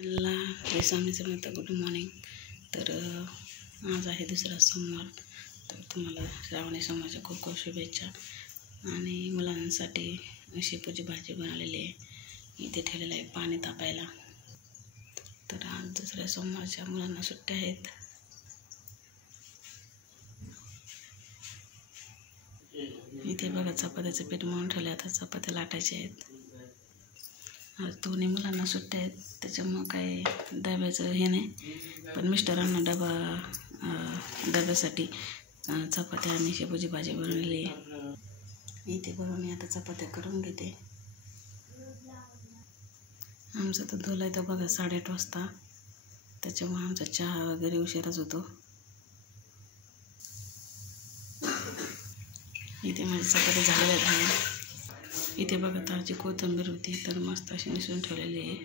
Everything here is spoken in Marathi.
मला श्री स्वामी समर्थ. Good morning. तर आज आहे दुसरा सोमवार. तर तुम्हाला श्रावणी सोमवारच्या खूप खूप शुभेच्छा. आणि मुलांसाठी शेपूची भाजी बनवलेली आहे. इथे ठेवलेलं आहे पाणी तापायला. तर आज दुसऱ्या सोमवारच्या मुलांना सुट्ट्या आहेत. इथे बघा चपात्याचं पीठ मळून ठेवलं. आता चपात्या लाटायच्या आहेत. आज दोन्ही मुलांना सुट्ट्या आहेत, त्याच्यामुळं काही डब्याचं हे नाही. पण मिस्टरांना डब्यासाठी चपात्या आणि शेपूची भाजी बनवलेली आहे. इथे बघा मी आता चपात्या करून घेते. आमचं तर धुला आहे तर बघा 8:30 वाजता, त्याच्यामुळे आमचा चहा वगैरे उशिराच होतो. इथे माझी चपाती झालेल्या आहे. इथे बघा ताजी कोथिंबीर होती, तर मस्त अशी निसून ठेवलेली आहे.